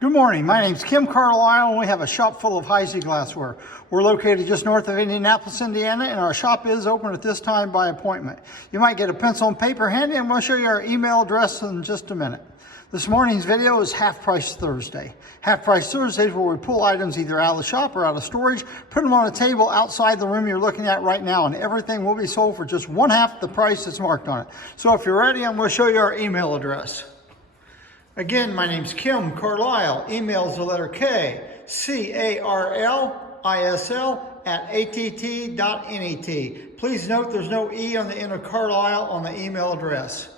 Good morning, my name's Kim Carlisle and we have a shop full of Heisey glassware. We're located just north of Indianapolis, Indiana, and our shop is open at this time by appointment. You might get a pencil and paper handy, and we'll show you our email address in just a minute. This morning's video is Half Price Thursday. Half Price Thursday is where we pull items either out of the shop or out of storage, put them on a table outside the room you're looking at right now, and everything will be sold for just one half the price that's marked on it. So if you're ready, I'm going to show you our email address. Again, my name's Kim Carlisle. Email's the letter K, C-A-R-L-I-S-L @att.net. Please note there's no E on the end of Carlisle on the email address.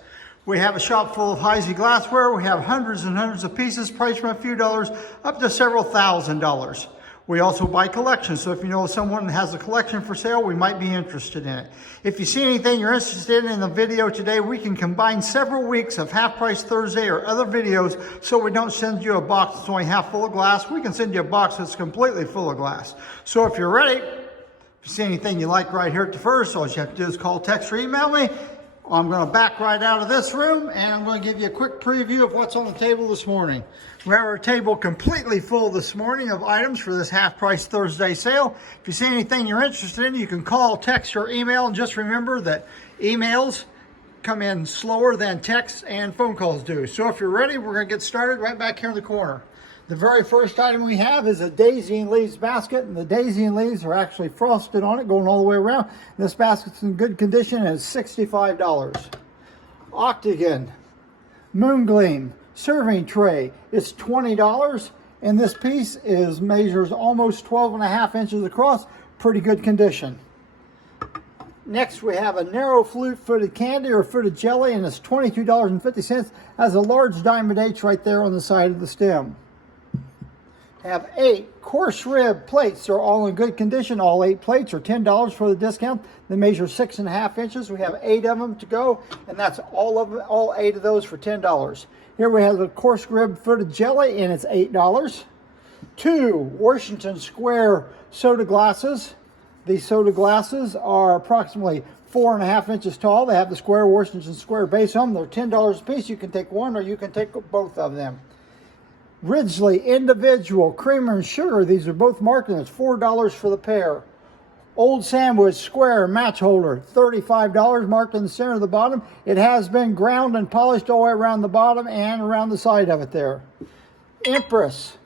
We have a shop full of Heisey glassware. We have hundreds and hundreds of pieces priced from a few dollars up to several $1,000s. We also buy collections, so if you know someone has a collection for sale, we might be interested in it. If you see anything you're interested in the video today, we can combine several weeks of Half Price Thursday or other videos, so we don't send you a box that's only half full of glass. We can send you a box that's completely full of glass. So if you're ready, if you see anything you like right here at the first, all you have to do is call, text, or email me. I'm going to back right out of this room, and I'm going to give you a quick preview of what's on the table this morning. We have our table completely full this morning of items for this Half Price Thursday sale. If you see anything you're interested in, you can call, text, or email, and just remember that emails come in slower than texts and phone calls do. So if you're ready, we're going to get started right back here in the corner. The very first item we have is a daisy and leaves basket, and the daisy and leaves are actually frosted on it, going all the way around. This basket's in good condition and it's $65. Octagon Moon Gleam serving tray, it's $20, and this piece measures almost 12.5 inches across, pretty good condition. Next we have a narrow footed candy or footed jelly, and it's $22.50. Has a large diamond H right there on the side of the stem. Have 8 coarse rib plates. They're all in good condition. All 8 plates are $10 for the discount. They measure 6.5 inches. We have 8 of them to go, and that's all 8 of those for $10. Here we have the coarse rib footed jelly, and it's $8. 2 Washington Square soda glasses. These soda glasses are approximately 4.5 inches tall. They have the square Washington Square base on them. They're $10 a piece. You can take one or you can take both of them. Ridgely Individual Creamer and Sugar. These are both marked, and it's $4 for the pair. Old Sandwich Square Match Holder, $35, marked in the center of the bottom. It has been ground and polished all the way around the bottom and around the side of it there. Empress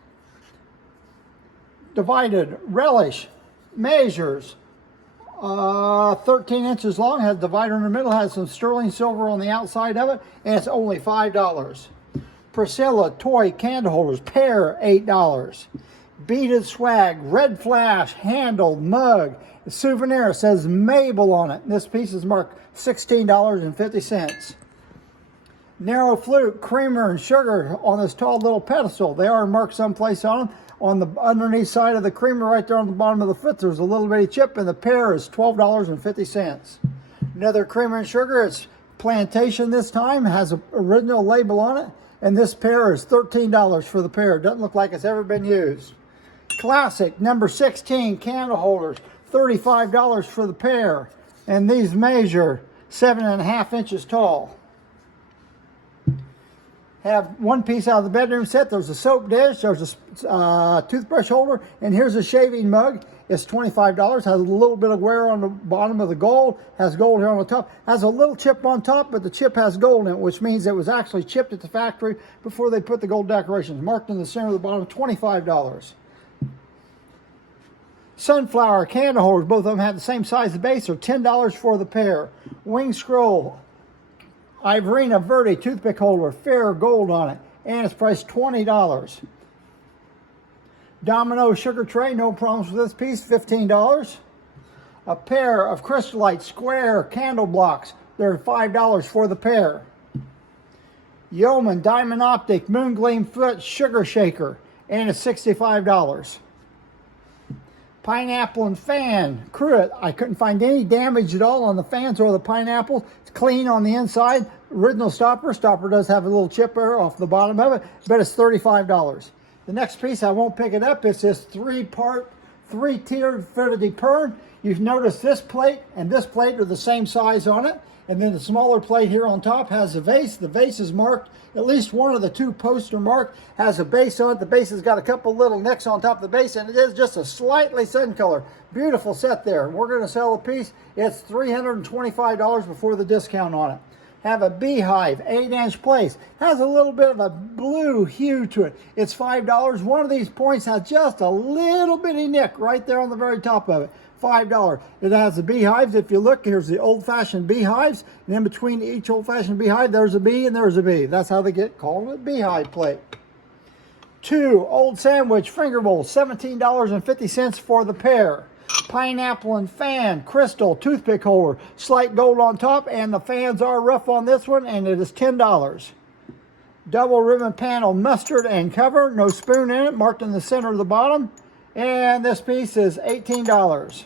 Divided Relish measures 13 inches long, has a divider in the middle, has some sterling silver on the outside of it, and it's only $5. Priscilla Toy Candle Holders, pair, $8. Beaded Swag Red Flash Handled Mug, souvenir, says Mabel on it. This piece is marked $16.50. Narrow Flute Creamer and Sugar on this tall little pedestal. They are marked someplace on them. On the underneath side of the creamer right there on the bottom of the foot, there's a little bitty chip, and the pair is $12.50. Another Creamer and Sugar, it's Plantation this time, has an original label on it. And this pair is $13 for the pair. Doesn't look like it's ever been used. Classic number 16 candle holders, $35 for the pair. And these measure 7.5 inches tall. Have one piece out of the bedroom set. There's a soap dish, there's a toothbrush holder, and here's a shaving mug. It's $25, has a little bit of wear on the bottom of the gold, has gold here on the top, has a little chip on top, but the chip has gold in it, which means it was actually chipped at the factory before they put the gold decorations. Marked in the center of the bottom, $25. Sunflower candle holders, both of them have the same size base, are $10 for the pair. Wing Scroll Ivorina Verde toothpick holder, fair gold on it, and it's priced $20. Domino sugar tray, no problems with this piece, $15. A pair of Crystallite square candle blocks, they're $5 for the pair. Yeoman Diamond Optic Moon Gleam Foot Sugar Shaker, and it's $65. Pineapple and Fan Cruet, I couldn't find any damage at all on the fans or the pineapple. It's clean on the inside. Original stopper. Stopper does have a little chipper off the bottom of it, but it's $35. The next piece, I won't pick it up. It's this 3-part, 3-tiered fidelity pern. You've noticed this plate and this plate are the same size on it. And then the smaller plate here on top has a vase. The vase is marked, at least one of the two posts are marked, has a base on it. The base has got a couple little nicks on top of the base, and it is just a slightly sun color. Beautiful set there. We're going to sell a piece. It's $325 before the discount on it. Have a beehive, 8-inch place. Has a little bit of a blue hue to it. It's $5. One of these points has just a little bitty nick right there on the very top of it. $5. It has the beehives. If you look, here's the old-fashioned beehives. And in between each old-fashioned beehive, there's a bee and there's a bee. That's how they get called a beehive plate. 2 old sandwich finger bowls, $17.50 for the pair. Pineapple and fan, crystal, toothpick holder, slight gold on top, and the fans are rough on this one, and it is $10. Double ribbon panel, mustard and cover, no spoon in it, marked in the center of the bottom, and this piece is $18.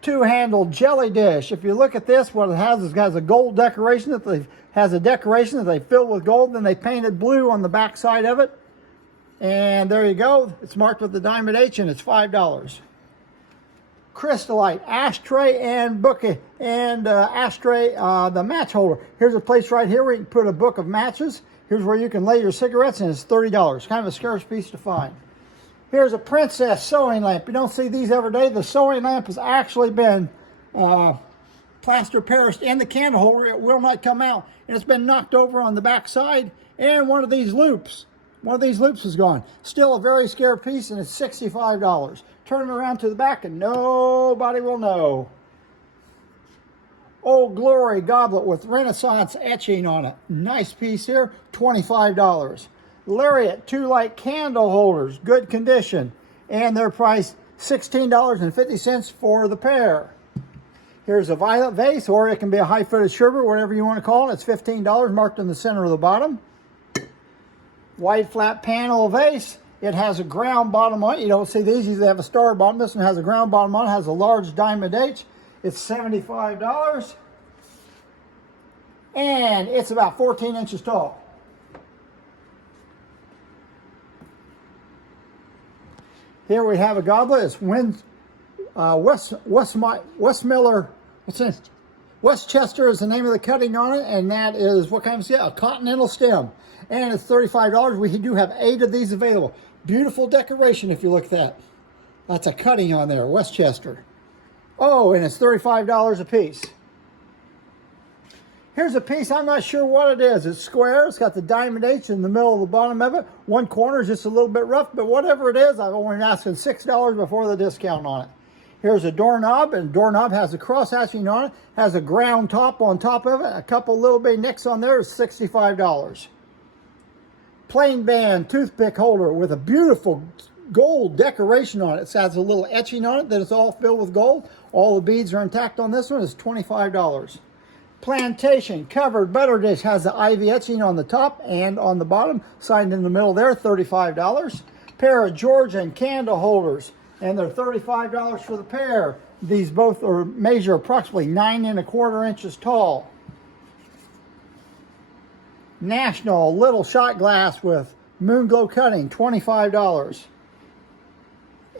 Two-handled jelly dish. If you look at this, what it has is a gold decoration that they fill with gold, then they painted blue on the back side of it, and there you go. It's marked with the diamond H, and it's $5. Crystallite ashtray and bouquet and ashtray, the match holder. Here's a place right here where you can put a book of matches. Here's where you can lay your cigarettes, and it's $30. Kind of a scarce piece to find. Here's a princess sewing lamp. You don't see these every day. The sewing lamp has actually been plaster Paris in the candle holder. It will not come out, and it's been knocked over on the back side, and one of these loops is gone. Still a very scarce piece, and it's $65. Turn it around to the back and nobody will know. Old Glory goblet with Renaissance etching on it. Nice piece here, $25. Lariat 2 light candle holders, good condition, and they're priced $16.50 for the pair. Here's a violet vase, or it can be a high-footed sherbet, whatever you want to call it. It's $15, marked in the center of the bottom. White flat panel vase. It has a ground bottom on it. You don't see these, usually have a star bottom. This one has a ground bottom on it, has a large diamond H. It's $75. And it's about 14 inches tall. Here we have a goblet. It's Westmiller, what's this? Westchester is the name of the cutting on it, and that is, what kind of stem? A continental stem. And it's $35. We do have 8 of these available. Beautiful decoration if you look at that. That's a cutting on there, Westchester. Oh, and it's $35 a piece. Here's a piece, I'm not sure what it is. It's square, it's got the diamond H in the middle of the bottom of it. One corner is just a little bit rough, but whatever it is, I've only asking $6 before the discount on it. Here's a doorknob, and the doorknob has a cross hatching on it, has a ground top on top of it, a couple little bitty nicks on there is $65. Plain band toothpick holder with a beautiful gold decoration on it. It has a little etching on it that is all filled with gold. All the beads are intact on this one. It's $25. Plantation covered butter dish has the ivy etching on the top and on the bottom. Signed in the middle there, $35. Pair of Georgian candle holders, and they're $35 for the pair. These both measure approximately 9 1/4 inches tall. National little shot glass with moon glow cutting, $25.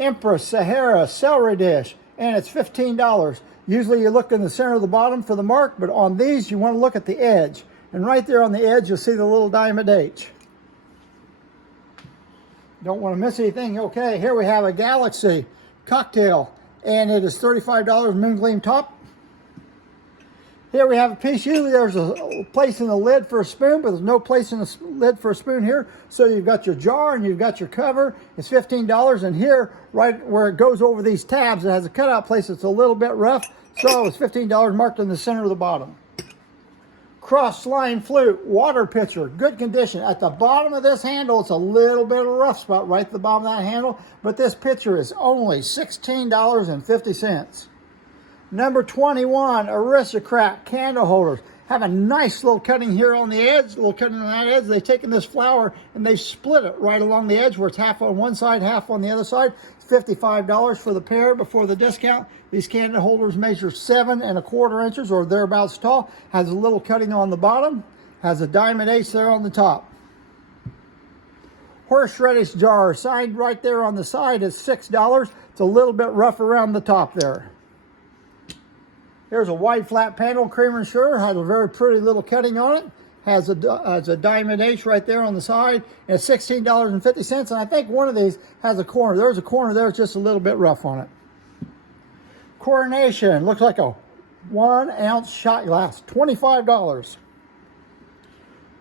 Empress Sahara celery dish, and it's $15. Usually you look in the center of the bottom for the mark, but on these you want to look at the edge. And right there on the edge you'll see the little diamond H. Don't want to miss anything. Okay, here we have a Galaxy cocktail, and it is $35, moon gleam top. Here we have a piece. Usually there's a place in the lid for a spoon, but there's no place in the lid for a spoon here. So you've got your jar and you've got your cover. It's $15. And here, right where it goes over these tabs, it has a cutout place that's a little bit rough. So it's $15 marked in the center of the bottom. Cross line flute, water pitcher, good condition. At the bottom of this handle, it's a little bit of a rough spot right at the bottom of that handle. But this pitcher is only $16.50. Number 21, Aristocrat candle holders. Have a nice little cutting here on the edge, little cutting on that edge. They've taken this flower and they split it right along the edge where it's half on one side, half on the other side. It's $55 for the pair before the discount. These candle holders measure 7 1/4 inches or thereabouts tall. Has a little cutting on the bottom. Has a diamond H there on the top. Horseradish jar, signed right there on the side, is $6. It's a little bit rough around the top there. Here's a wide flat panel, cream and sugar, has a very pretty little cutting on it. Has a diamond H right there on the side. And it's $16.50. And I think one of these has a corner. There's a corner there, it's just a little bit rough on it. Coronation, looks like a 1 ounce shot glass, $25.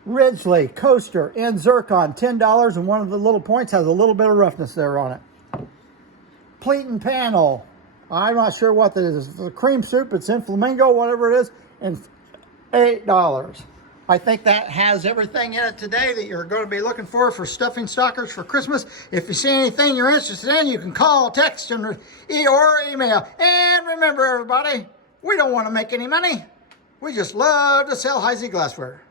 Ridgely coaster in zircon, $10, and one of the little points has a little bit of roughness there on it. Pleating panel, I'm not sure what that is. It's the cream soup, it's in flamingo, whatever it is, and $8. I think that has everything in it today that you're going to be looking for stuffing stockers for Christmas. If you see anything you're interested in, you can call, text, or email. And remember, everybody, we don't want to make any money. We just love to sell Heisey glassware.